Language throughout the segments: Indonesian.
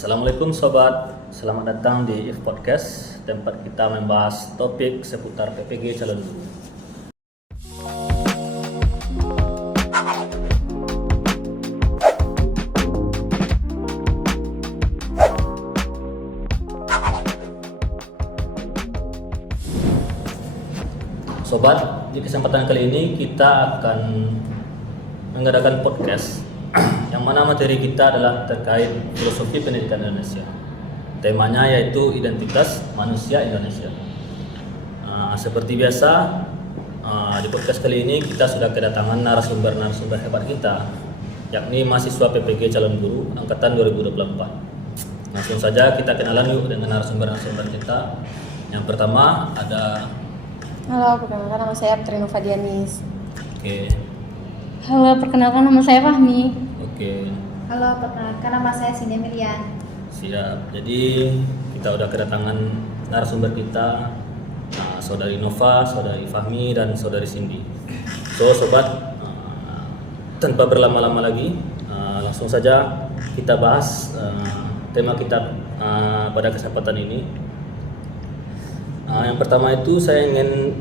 Assalamualaikum sobat, selamat datang di IF Podcast, tempat kita membahas topik seputar PPG calon guru. Sobat, di kesempatan kali ini kita akan mengadakan podcast yang mana materi kita adalah terkait filosofi pendidikan Indonesia. Temanya yaitu identitas manusia Indonesia. Seperti biasa, di podcast kali ini kita sudah kedatangan narasumber hebat kita, yakni mahasiswa PPG calon guru angkatan 2024. Langsung saja kita kenalan yuk dengan narasumber kita. Yang pertama ada. Halo, perkenalkan nama saya Trinova Dianis. Oke. Halo, perkenalkan nama saya Fahmi. Oke. Halo, perkenalkan nama saya Sindia Mirian. Siap. Jadi kita udah kedatangan narasumber kita, saudari Nova, saudari Fahmi, dan saudari Cindy. So sobat, tanpa berlama-lama lagi, langsung saja kita bahas tema kita pada kesempatan ini. Yang pertama itu saya ingin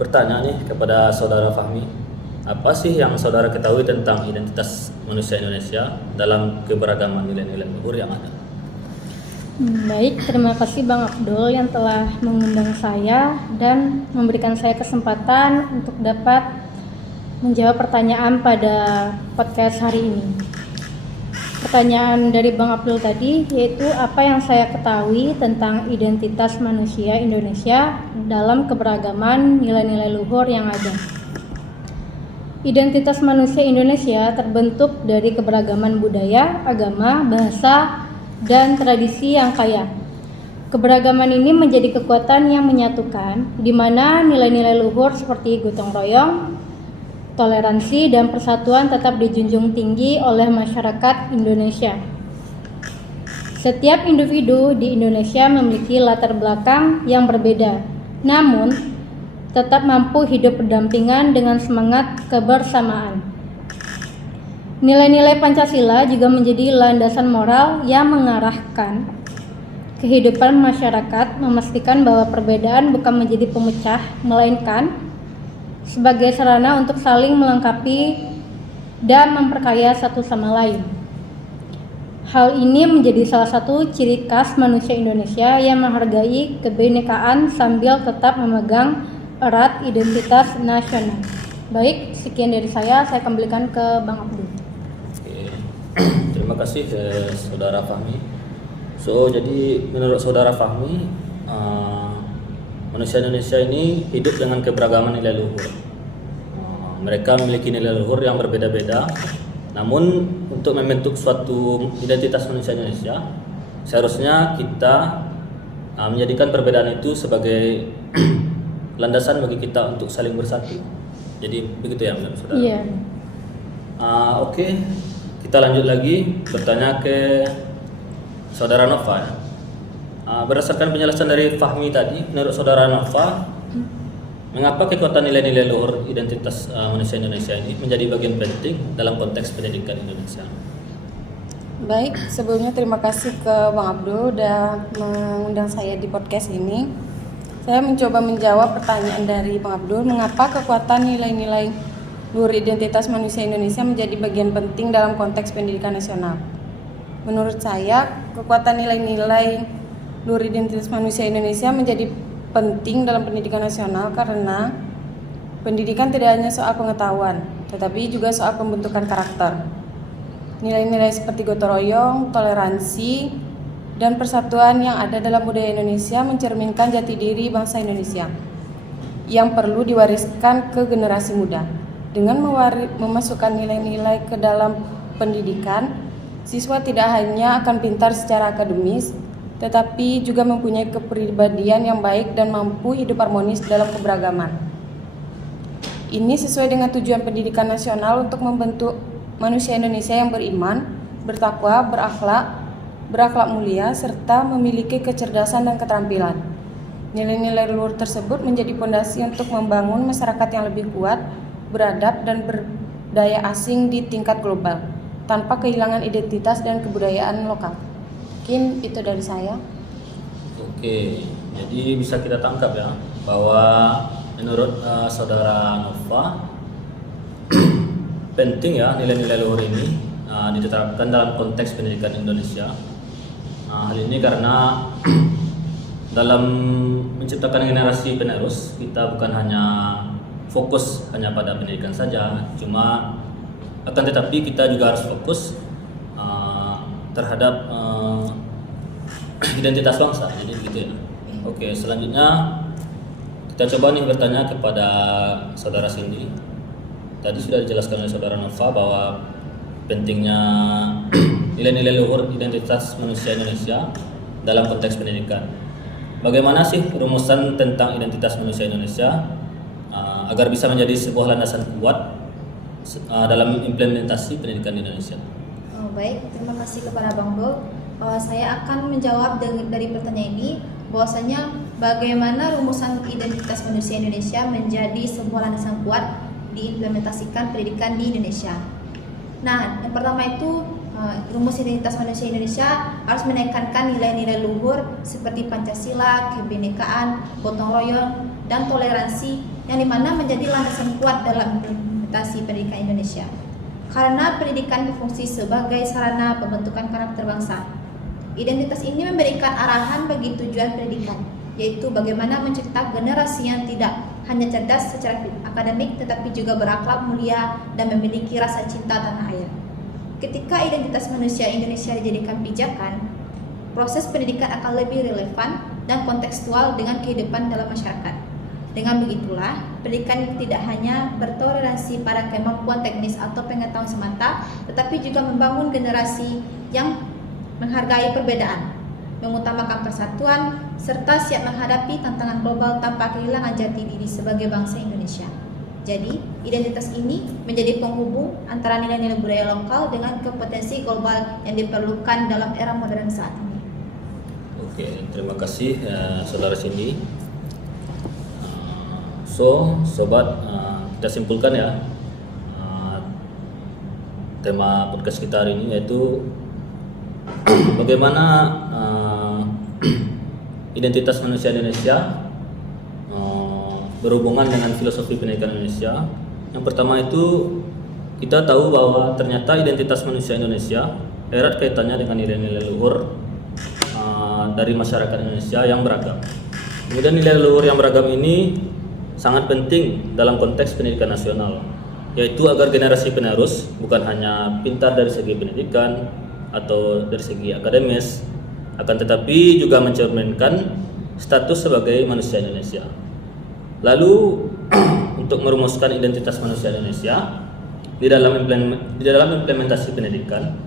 bertanya nih kepada saudara Fahmi, apa sih yang saudara ketahui tentang identitas manusia Indonesia dalam keberagaman nilai-nilai luhur yang ada? Baik, terima kasih Bang Abdul yang telah mengundang saya dan memberikan saya kesempatan untuk dapat menjawab pertanyaan pada podcast hari ini. Pertanyaan dari Bang Abdul tadi yaitu apa yang saya ketahui tentang identitas manusia Indonesia dalam keberagaman nilai-nilai luhur yang ada. Identitas manusia Indonesia terbentuk dari keberagaman budaya, agama, bahasa, dan tradisi yang kaya. Keberagaman ini menjadi kekuatan yang menyatukan, di mana nilai-nilai luhur seperti gotong royong, toleransi, dan persatuan tetap dijunjung tinggi oleh masyarakat Indonesia. Setiap individu di Indonesia memiliki latar belakang yang berbeda, namun tetap mampu hidup berdampingan dengan semangat kebersamaan. Nilai-nilai Pancasila juga menjadi landasan moral yang mengarahkan kehidupan masyarakat, memastikan bahwa perbedaan bukan menjadi pemecah, melainkan sebagai sarana untuk saling melengkapi dan memperkaya satu sama lain. Hal ini menjadi salah satu ciri khas manusia Indonesia yang menghargai kebinekaan sambil tetap memegang erat identitas nasional. Baik, sekian dari saya kembalikan ke Bang Abdul. Oke. Terima kasih saudara Fahmi. Jadi menurut saudara Fahmi, manusia Indonesia ini hidup dengan keberagaman nilai luhur. Mereka memiliki nilai luhur yang berbeda-beda. Namun untuk membentuk suatu identitas manusia Indonesia, seharusnya kita menjadikan perbedaan itu sebagai landasan bagi kita untuk saling bersatu. Jadi begitu ya menurut saudara? Iya. Oke, kita lanjut lagi bertanya ke saudara Nova. Berdasarkan penjelasan dari Fahmi tadi, menurut saudara Nova, mengapa kekuatan nilai-nilai luhur identitas manusia Indonesia ini menjadi bagian penting dalam konteks pendidikan Indonesia? Baik, sebelumnya terima kasih ke Bang Abdul sudah mengundang saya di podcast ini. Saya mencoba menjawab pertanyaan dari Bang Abdul, mengapa kekuatan nilai-nilai luhur identitas manusia Indonesia menjadi bagian penting dalam konteks pendidikan nasional. Menurut saya, kekuatan nilai-nilai luhur identitas manusia Indonesia menjadi penting dalam pendidikan nasional karena pendidikan tidak hanya soal pengetahuan, tetapi juga soal pembentukan karakter. Nilai-nilai seperti gotong royong, toleransi, dan persatuan yang ada dalam budaya Indonesia mencerminkan jati diri bangsa Indonesia yang perlu diwariskan ke generasi muda. Dengan memasukkan nilai-nilai ke dalam pendidikan, siswa tidak hanya akan pintar secara akademis, tetapi juga mempunyai kepribadian yang baik dan mampu hidup harmonis dalam keberagaman. Ini sesuai dengan tujuan pendidikan nasional untuk membentuk manusia Indonesia yang beriman, bertakwa, berakhlak mulia, serta memiliki kecerdasan dan keterampilan. Nilai-nilai luhur tersebut menjadi fondasi untuk membangun masyarakat yang lebih kuat, beradab, dan berdaya asing di tingkat global, tanpa kehilangan identitas dan kebudayaan lokal. Mungkin itu dari saya. Oke, jadi bisa kita tangkap ya bahwa menurut saudara Nova penting ya nilai-nilai luhur ini diterapkan dalam konteks pendidikan Indonesia. Hal ini karena dalam menciptakan generasi penerus kita bukan hanya fokus hanya pada pendidikan saja, cuma akan tetapi kita juga harus fokus terhadap identitas bangsa. Jadi begitu ya. Oke, selanjutnya kita coba nih bertanya kepada saudara Cindy. Tadi sudah dijelaskan oleh saudara Nova bahwa pentingnya nilai-nilai luhur identitas manusia Indonesia dalam konteks pendidikan. Bagaimana sih rumusan tentang identitas manusia Indonesia agar bisa menjadi sebuah landasan kuat dalam implementasi pendidikan di Indonesia? Baik, terima kasih kepada Bang Dol. Saya akan menjawab dari pertanyaan ini bahwasanya bagaimana rumusan identitas manusia Indonesia menjadi sebuah landasan kuat diimplementasikan pendidikan di Indonesia. Nah, yang pertama itu rumus identitas manusia Indonesia harus menekankan nilai-nilai luhur seperti Pancasila, kebinekaan, gotong royong, dan toleransi yang dimana menjadi landasan kuat dalam implementasi pendidikan Indonesia. Karena pendidikan berfungsi sebagai sarana pembentukan karakter bangsa. Identitas ini memberikan arahan bagi tujuan pendidikan, yaitu bagaimana mencetak generasi yang tidak hanya cerdas secara akademik tetapi juga berakhlak mulia dan memiliki rasa cinta tanah air. Ketika identitas manusia Indonesia dijadikan pijakan, proses pendidikan akan lebih relevan dan kontekstual dengan kehidupan dalam masyarakat. Dengan begitulah, pendidikan tidak hanya bertoleransi pada kemampuan teknis atau pengetahuan semata, tetapi juga membangun generasi yang menghargai perbedaan, mengutamakan persatuan, serta siap menghadapi tantangan global tanpa kehilangan jati diri sebagai bangsa Indonesia. Jadi, identitas ini menjadi penghubung antara nilai-nilai budaya lokal dengan kompetensi global yang diperlukan dalam era modern saat ini. Oke, terima kasih saudara Cindy. Sobat, kita simpulkan ya tema podcast kita hari ini, yaitu bagaimana identitas manusia Indonesia berhubungan dengan filosofi pendidikan Indonesia. Yang pertama itu kita tahu bahwa ternyata identitas manusia Indonesia erat kaitannya dengan nilai-nilai luhur dari masyarakat Indonesia yang beragam. Kemudian nilai luhur yang beragam ini sangat penting dalam konteks pendidikan nasional, yaitu agar generasi penerus bukan hanya pintar dari segi pendidikan atau dari segi akademis, akan tetapi juga mencerminkan status sebagai manusia Indonesia. Lalu untuk merumuskan identitas manusia Indonesia di dalam implementasi pendidikan,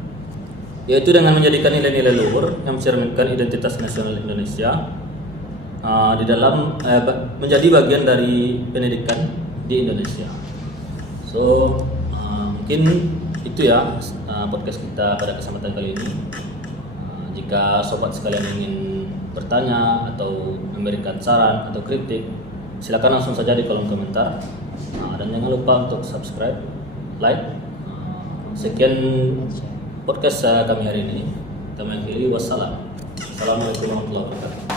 yaitu dengan menjadikan nilai-nilai luhur yang mencerminkan identitas nasional Indonesia di dalam menjadi bagian dari pendidikan di Indonesia. Mungkin itu ya podcast kita pada kesempatan kali ini. Jika sobat sekalian ingin bertanya atau memberikan saran atau kritik, silakan langsung saja di kolom komentar. Dan jangan lupa untuk subscribe, like. Sekian podcast kami hari ini. Kami akhiri, wassalam. Assalamualaikum warahmatullahi wabarakatuh.